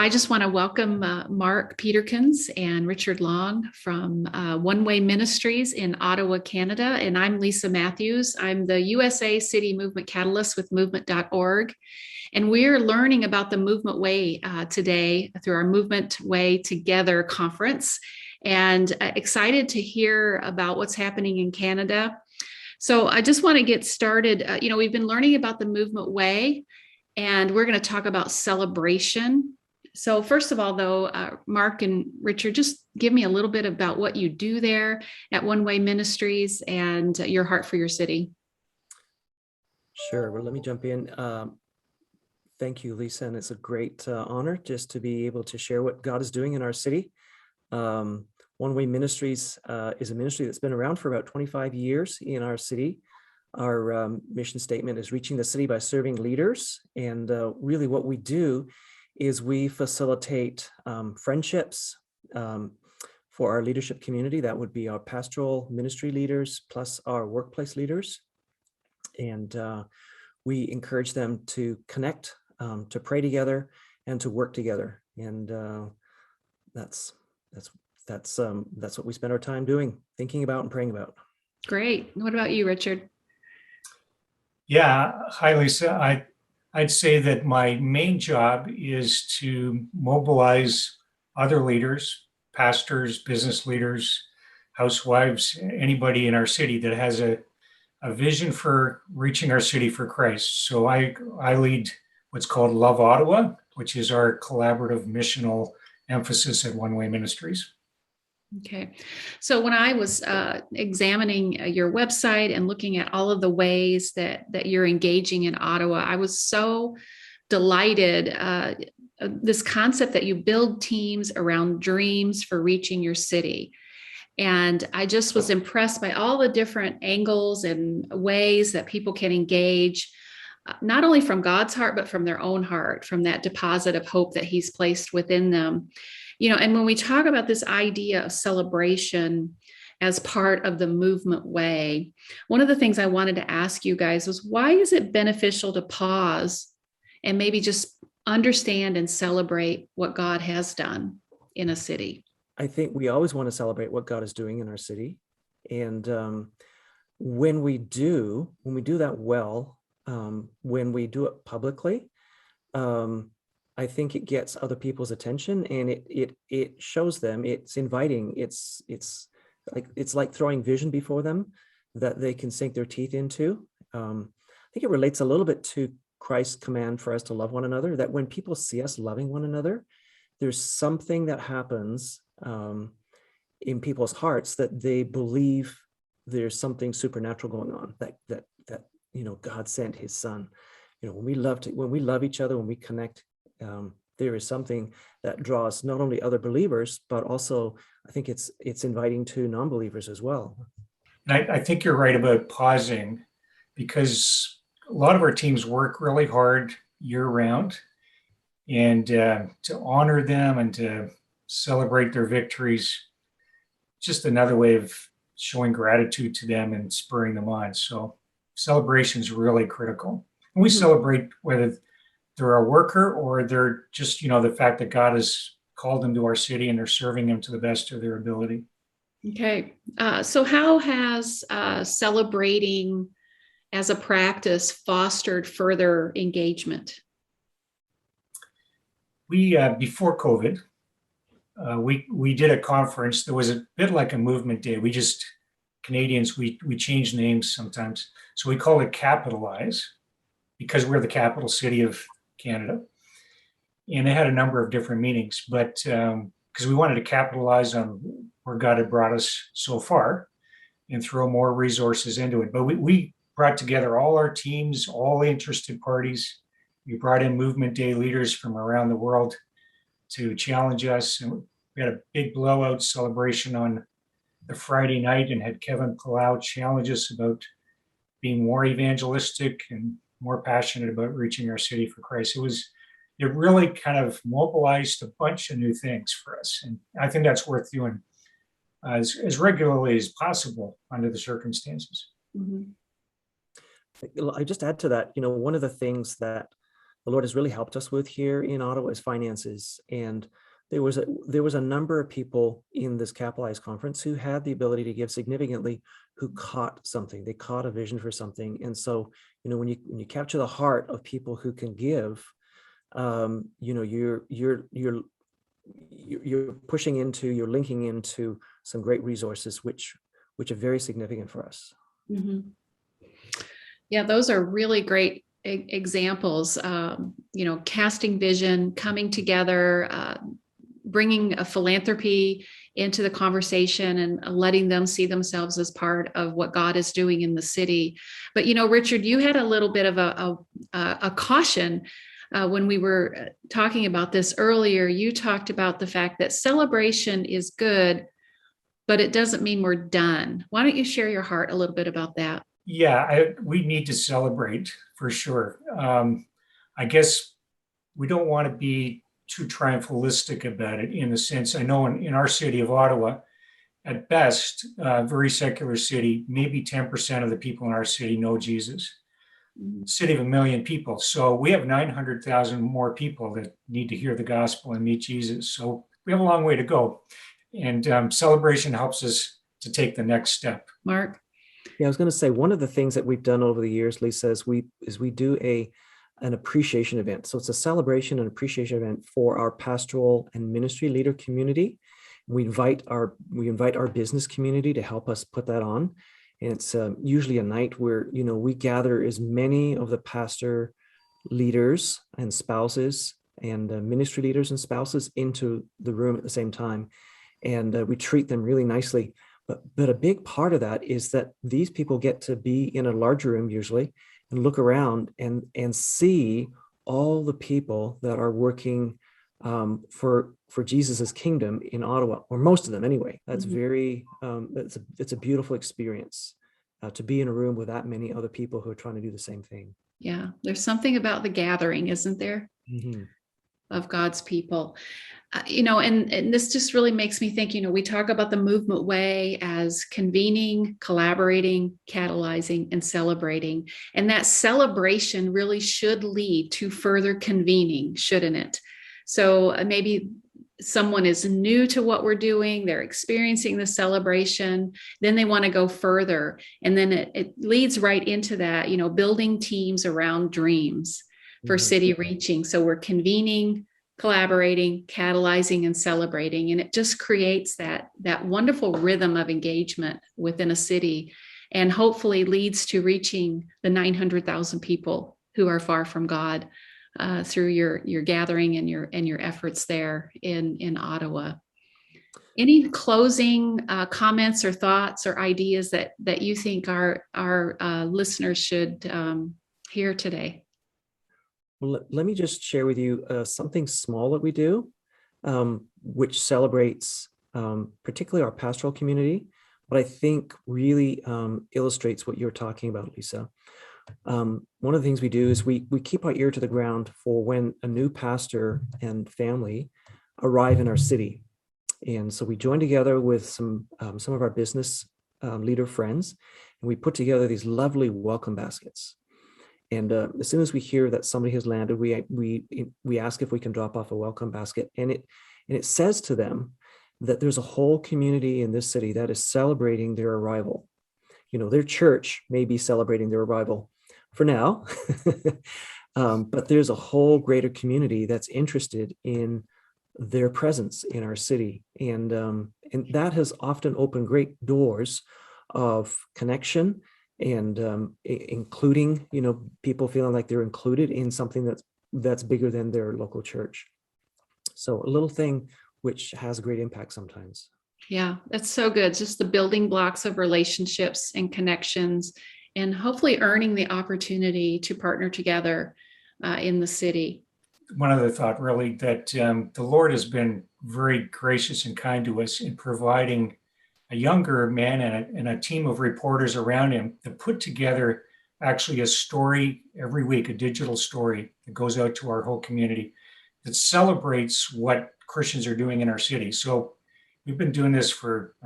I just want to welcome Mark Peterkins and Richard Long from One Way Ministries in Ottawa, Canada. And I'm Lisa Matthews. I'm the USA City Movement Catalyst with movement.org. And we're learning about the Movement Way today through our Movement Way Together conference. And excited to hear about what's happening in Canada. So I just want to get started. We've been learning about the Movement Way, and we're going to talk about celebration. So first of all, though, Mark and Richard, just give me a little bit about what you do there at One Way Ministries and your heart for your city. Sure. Well, let me jump in. Thank you, Lisa. And it's a great honor just to be able to share what God is doing in our city. One Way Ministries is a ministry that's been around for about 25 years in our city. Our mission statement is reaching the city by serving leaders. And really what we do is we facilitate friendships for our leadership community. That would be our pastoral ministry leaders plus our workplace leaders. And we encourage them to connect, to pray together, and to work together. And that's what we spend our time doing, thinking about and praying about. Great. What about you, Richard? Yeah. Hi, Lisa. I'd say that my main job is to mobilize other leaders, pastors, business leaders, housewives, anybody in our city that has a vision for reaching our city for Christ. So I lead what's called Love Ottawa, which is our collaborative missional emphasis at One Way Ministries. Okay. So when I was examining your website and looking at all of the ways that you're engaging in Ottawa, I was so delighted. This concept that you build teams around dreams for reaching your city. And I just was impressed by all the different angles and ways that people can engage, not only from God's heart, but from their own heart, from that deposit of hope that He's placed within them. And when we talk about this idea of celebration as part of the Movement Way, one of the things I wanted to ask you guys was, why is it beneficial to pause and maybe just understand and celebrate what God has done in a city? I think we always want to celebrate what God is doing in our city. And when we do that well, when we do it publicly, I think it gets other people's attention, and it shows them, it's inviting, it's like throwing vision before them that they can sink their teeth into. I think it relates a little bit to Christ's command for us to love one another, that when people see us loving one another, there's something that happens in people's hearts that they believe there's something supernatural going on, that God sent His Son. When we love each other, when we connect, there is something that draws not only other believers, but also I think it's inviting to non-believers as well. And I think you're right about pausing, because a lot of our teams work really hard year round, and to honor them and to celebrate their victories, just another way of showing gratitude to them and spurring them on. So celebration is really critical. And we celebrate whether they're a worker or they're just, the fact that God has called them to our city and they're serving Him to the best of their ability. Okay. So how has celebrating as a practice fostered further engagement? We, before COVID, we did a conference that was a bit like a movement day. Canadians, we change names sometimes. So we call it Capitalize, because we're the capital city of Canada. And they had a number of different meanings, but because we wanted to capitalize on where God had brought us so far and throw more resources into it. But we brought together all our teams, all the interested parties. We brought in Movement Day leaders from around the world to challenge us. And we had a big blowout celebration on the Friday night and had Kevin Palau challenge us about being more evangelistic and more passionate about reaching our city for Christ. It really kind of mobilized a bunch of new things for us. And I think that's worth doing as regularly as possible under the circumstances. Mm-hmm. I just add to that, one of the things that the Lord has really helped us with here in Ottawa is finances. And there was a number of people in this Capitalized conference who had the ability to give significantly, who caught something. They caught a vision for something. And so, when you capture the heart of people who can give, you're pushing into, you're linking into some great resources, which are very significant for us. Mm-hmm. Yeah, those are really great examples. Casting vision, coming together, bringing a philanthropy into the conversation and letting them see themselves as part of what God is doing in the city. But, Richard, you had a little bit of a caution when we were talking about this earlier. You talked about the fact that celebration is good, but it doesn't mean we're done. Why don't you share your heart a little bit about that? Yeah, we need to celebrate for sure. I guess we don't want to be too triumphalistic about it, in the sense, I know in our city of Ottawa, at best, very secular city, maybe 10% of the people in our city know Jesus. City of 1 million people. So we have 900,000 more people that need to hear the gospel and meet Jesus. So we have a long way to go. And celebration helps us to take the next step. Mark? Yeah, I was going to say, one of the things that we've done over the years, Lisa, is we do an appreciation event. So it's a celebration and appreciation event for our pastoral and ministry leader community. We invite our business community to help us put that on. And it's usually a night where, we gather as many of the pastor leaders and spouses and ministry leaders and spouses into the room at the same time. And we treat them really nicely. But a big part of that is that these people get to be in a larger room usually and look around and see all the people that are working for Jesus's kingdom in Ottawa, or most of them anyway. That's very it's a beautiful experience to be in a room with that many other people who are trying to do the same thing. Yeah, there's something about the gathering, isn't there? Mm-hmm. Of God's people. And this just really makes me think, we talk about the movement way as convening, collaborating, catalyzing, and celebrating. And that celebration really should lead to further convening, shouldn't it? So maybe someone is new to what we're doing, they're experiencing the celebration, then they want to go further. And then it leads right into that, building teams around dreams for city reaching. So we're convening, collaborating, catalyzing, and celebrating. And it just creates that wonderful rhythm of engagement within a city, and hopefully leads to reaching the 900,000 people who are far from God through your gathering and your efforts there in Ottawa. Any closing comments or thoughts or ideas that you think our listeners should hear today? Well, let me just share with you something small that we do, which celebrates particularly our pastoral community, but I think really illustrates what you're talking about, Lisa. One of the things we do is we keep our ear to the ground for when a new pastor and family arrive in our city. And so we join together with some of our business leader friends, and we put together these lovely welcome baskets. And as soon as we hear that somebody has landed, we ask if we can drop off a welcome basket, and it says to them that there's a whole community in this city that is celebrating their arrival. Their church may be celebrating their arrival for now, but there's a whole greater community that's interested in their presence in our city, and that has often opened great doors of connection. And including, people feeling like they're included in something that's bigger than their local church. So a little thing which has a great impact sometimes. Yeah, that's so good. Just the building blocks of relationships and connections, and hopefully earning the opportunity to partner together in the city. One other thought, really, that the Lord has been very gracious and kind to us in providing a younger man and a team of reporters around him that put together actually a story every week, a digital story that goes out to our whole community that celebrates what Christians are doing in our city. So we've been doing this for,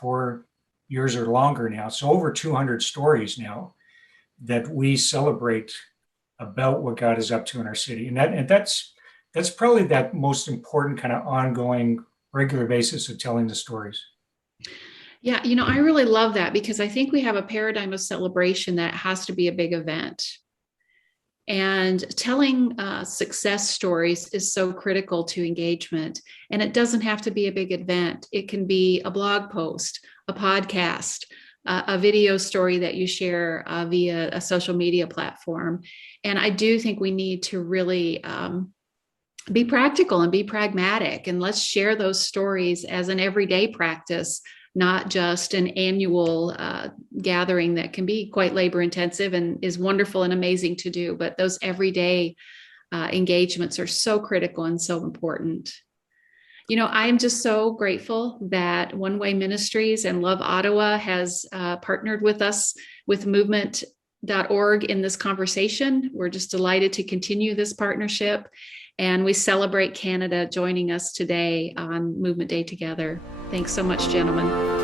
4 years or longer now. So over 200 stories now that we celebrate about what God is up to in our city. And that's probably that most important kind of ongoing regular basis of telling the stories. Yeah, I really love that because I think we have a paradigm of celebration that has to be a big event. And telling success stories is so critical to engagement. And it doesn't have to be a big event. It can be a blog post, a podcast, a video story that you share via a social media platform. And I do think we need to really be practical and be pragmatic. And let's share those stories as an everyday practice, not just an annual gathering that can be quite labor intensive and is wonderful and amazing to do. But those everyday engagements are so critical and so important. I'm just so grateful that One Way Ministries and Love Ottawa has partnered with us with movement.org in this conversation. We're just delighted to continue this partnership. And we celebrate Canada joining us today on Movement Day together. Thanks so much, gentlemen.